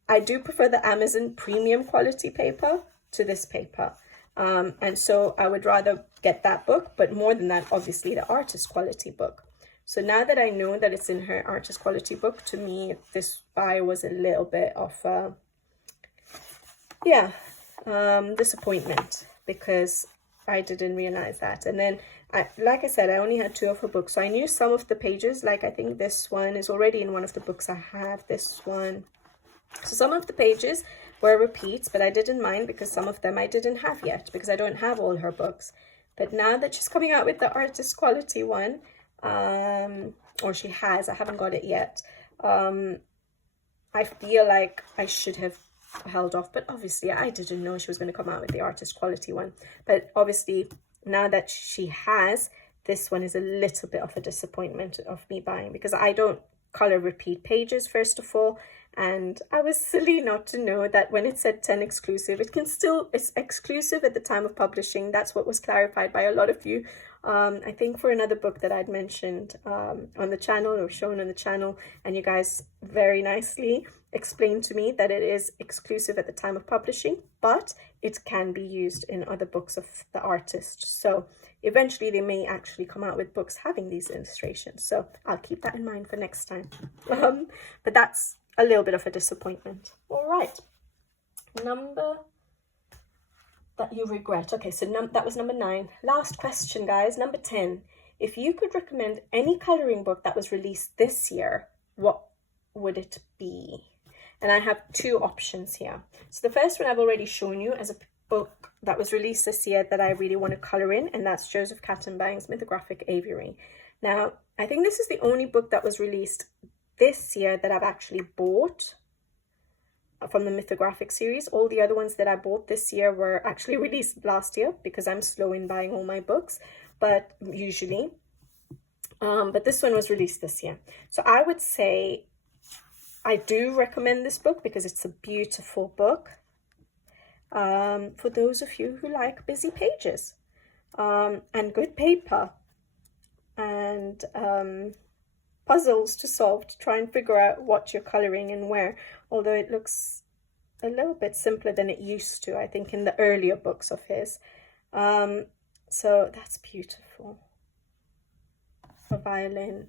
I do prefer the Amazon premium quality paper to this paper. And so I would rather get that book, but more than that, obviously the artist quality book. So now that I know that it's in her artist quality book, to me this buy was a little bit of disappointment, because I didn't realize that. And then like I said, I only had 2 of her books, so I knew some of the pages. Like I think this one is already in one of the books I have, this one. So some of the pages were repeats, but I didn't mind, because some of them I didn't have yet, because I don't have all her books. But now that she's coming out with the artist quality one, or she has, I haven't got it yet, I feel like I should have held off. But obviously I didn't know she was going to come out with the artist quality one. But obviously now that she has, this one is a little bit of a disappointment of me buying, because I don't color repeat pages, first of all, and I was silly not to know that when it said 10 exclusive, it's exclusive at the time of publishing. That's what was clarified by a lot of you. I think for another book that I'd mentioned on the channel, or shown on the channel, and you guys very nicely explained to me that it is exclusive at the time of publishing, but it can be used in other books of the artist. So eventually they may actually come out with books having these illustrations. So I'll keep that in mind for next time. But that's a little bit of a disappointment. All right. Number that you regret. Okay, so that was number 9. Last question, guys. Number 10. if you could recommend any colouring book that was released this year, what would it be? And I have two options here. So the first one I've already shown you as a book that was released this year that I really want to colour in, and that's Joseph Kattenbang's Mythographic Aviary. Now, I think this is the only book that was released this year that I've actually bought from the Mythographic series. All the other ones that I bought this year were actually released last year because I'm slow in buying all my books, but usually. But this one was released this year. So I would say I do recommend this book because it's a beautiful book. For those of you who like busy pages and good paper and puzzles to solve to try and figure out what you're colouring and where, although it looks a little bit simpler than it used to, I think, in the earlier books of his. So that's beautiful. A violin.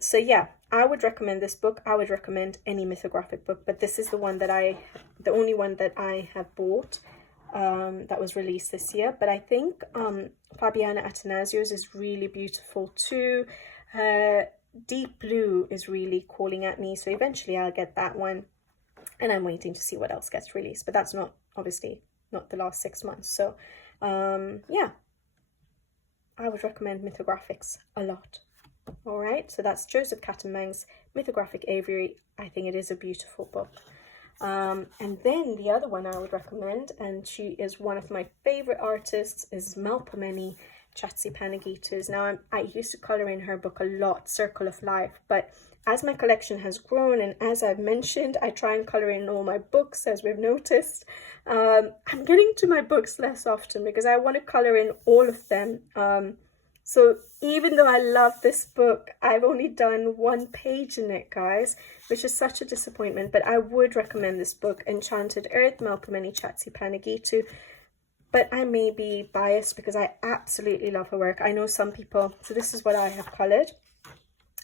So yeah, I would recommend this book. I would recommend any mythographic book, but this is the only one that I have bought that was released this year. But I think Fabiana Atanasios is really beautiful too. Deep Blue is really calling at me, so eventually I'll get that one, and I'm waiting to see what else gets released, but that's not obviously not the last 6 months. So yeah, I would recommend Mythographics a lot. All right, so that's Joseph Kattenbang's Mythographic Aviary. I think it is a beautiful book. And then the other one I would recommend, and she is one of my favorite artists, is Melpomene Chatsi Panagitus. Now, I used to colour in her book a lot, Circle of Life, but as my collection has grown, and as I've mentioned, I try and colour in all my books, as we've noticed. I'm getting to my books less often because I want to colour in all of them. So even though I love this book, I've only done 1 page in it, guys, which is such a disappointment. But I would recommend this book, Enchanted Earth, Melpomene Chatsi Panagitu. But I may be biased because I absolutely love her work. I know some people, so this is what I have coloured.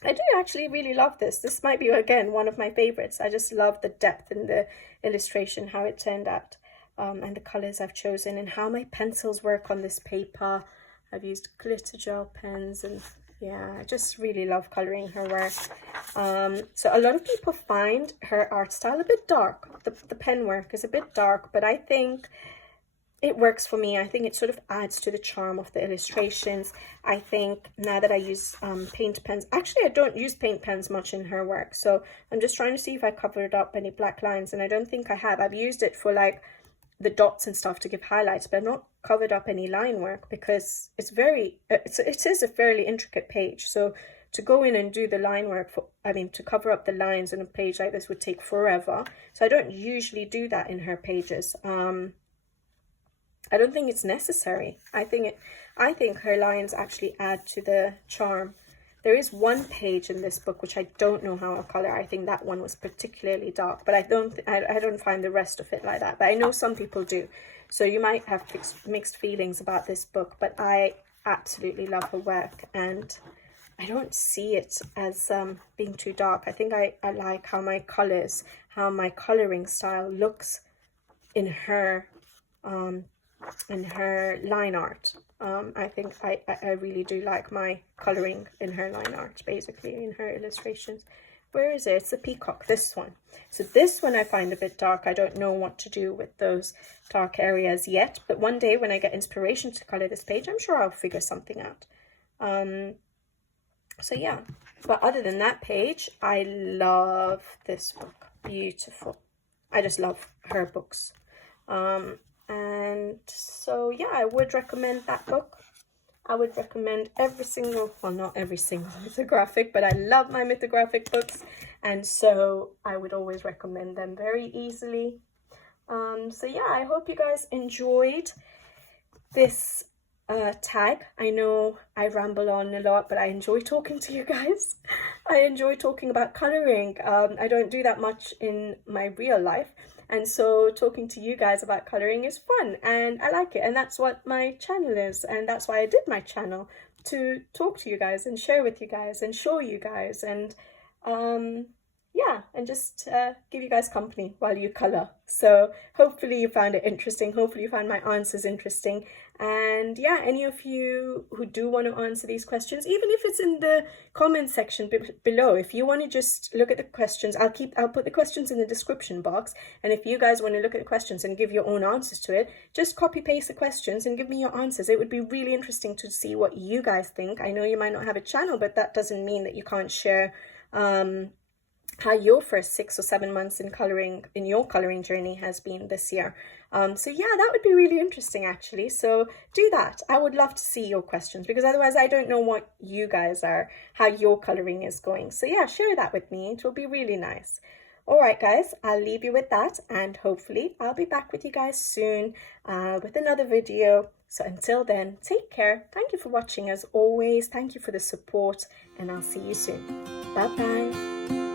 I do actually really love this. This might be, again, one of my favourites. I just love the depth in the illustration, how it turned out, and the colours I've chosen, and how my pencils work on this paper. I've used glitter gel pens, and yeah, I just really love colouring her work. So a lot of people find her art style a bit dark. The pen work is a bit dark, but I think it works for me. I think it sort of adds to the charm of the illustrations. I think now that I use paint pens, actually I don't use paint pens much in her work, so I'm just trying to see if I covered up any black lines, and I don't think I have. I've used it for like the dots and stuff to give highlights, but I've not covered up any line work because it's it is a fairly intricate page. So to go in and do the line work to cover up the lines in a page like this would take forever. So I don't usually do that in her pages. I don't think it's necessary. I think her lines actually add to the charm. There is 1 page in this book which I don't know how I'll colour. I think that one was particularly dark, but I don't find the rest of it like that. But I know some people do. So you might have mixed feelings about this book, but I absolutely love her work, and I don't see it as being too dark. I think I like how my colours, how my colouring style looks in her line art. I think I really do like my colouring in her line art, basically, in her illustrations. Where is it? It's the peacock, this one. So this one I find a bit dark. I don't know what to do with those dark areas yet, but one day when I get inspiration to colour this page, I'm sure I'll figure something out. So yeah, but other than that page, I love this book. Beautiful. I just love her books. And so yeah, I would recommend that book. I would recommend every single, well, not every single mythographic, but I love my mythographic books, and so I would always recommend them very easily. So yeah, I hope you guys enjoyed this tag. I know I ramble on a lot, but I enjoy talking to you guys. I enjoy talking about colouring. I don't do that much in my real life, and so talking to you guys about colouring is fun, and I like it, and that's what my channel is, and that's why I did my channel, to talk to you guys and share with you guys and show you guys, and yeah, and and just give you guys company while you colour. So hopefully you found it interesting. Hopefully you found my answers interesting. And yeah, any of you who do want to answer these questions, even if it's in the comment section below, if you want to just look at the questions, I'll put the questions in the description box. And if you guys want to look at the questions and give your own answers to it, just copy paste the questions and give me your answers. It would be really interesting to see what you guys think. I know you might not have a channel, but that doesn't mean that you can't share how your first 6 or 7 months in your coloring journey has been this year. So yeah, that would be really interesting actually. So do that. I would love to see your questions, because otherwise I don't know what you guys are, how your coloring is going. So yeah, share that with me. It will be really nice. All right, guys, I'll leave you with that, and hopefully I'll be back with you guys soon with another video. So until then, take care. Thank you for watching as always. Thank you for the support, and I'll see you soon. Bye-bye.